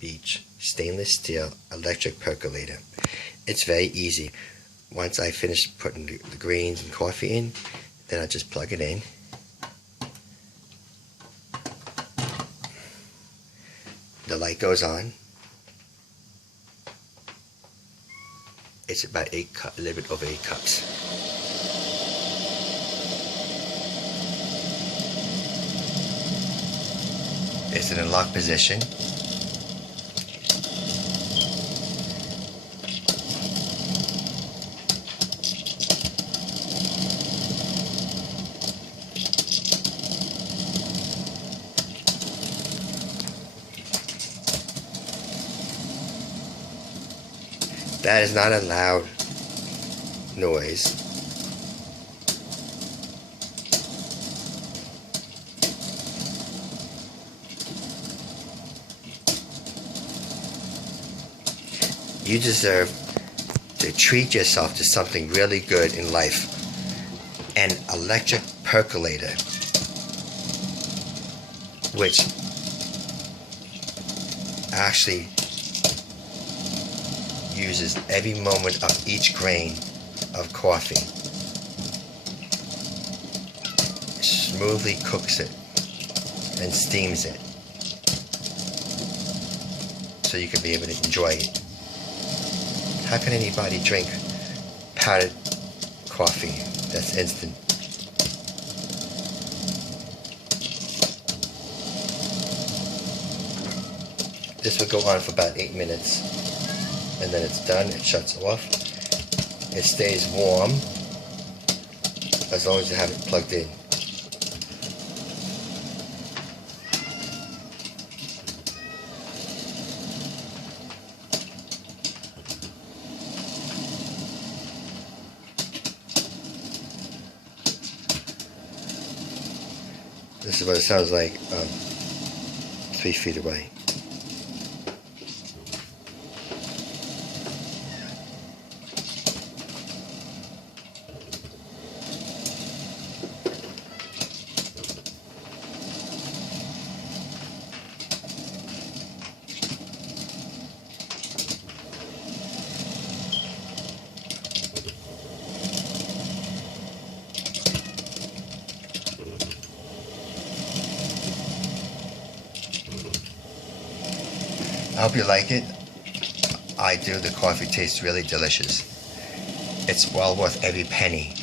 Beach stainless steel electric percolator. It's very easy. Once I finish putting the greens and coffee in, then I just plug it in. The light goes on. It's about a little bit over 8 cups. It's in a lock position. That is not a loud noise. You deserve to treat yourself to something really good in life. An electric percolator, which actually uses every moment of each grain of coffee. Smoothly cooks it and steams it so you can be able to enjoy it. How can anybody drink powdered coffee that's instant? This will go on for about 8 minutes. And then it's done, it shuts off. It stays warm as long as you have it plugged in. This is what it sounds like 3 feet away. I hope you like it. I do. The coffee tastes really delicious. It's well worth every penny.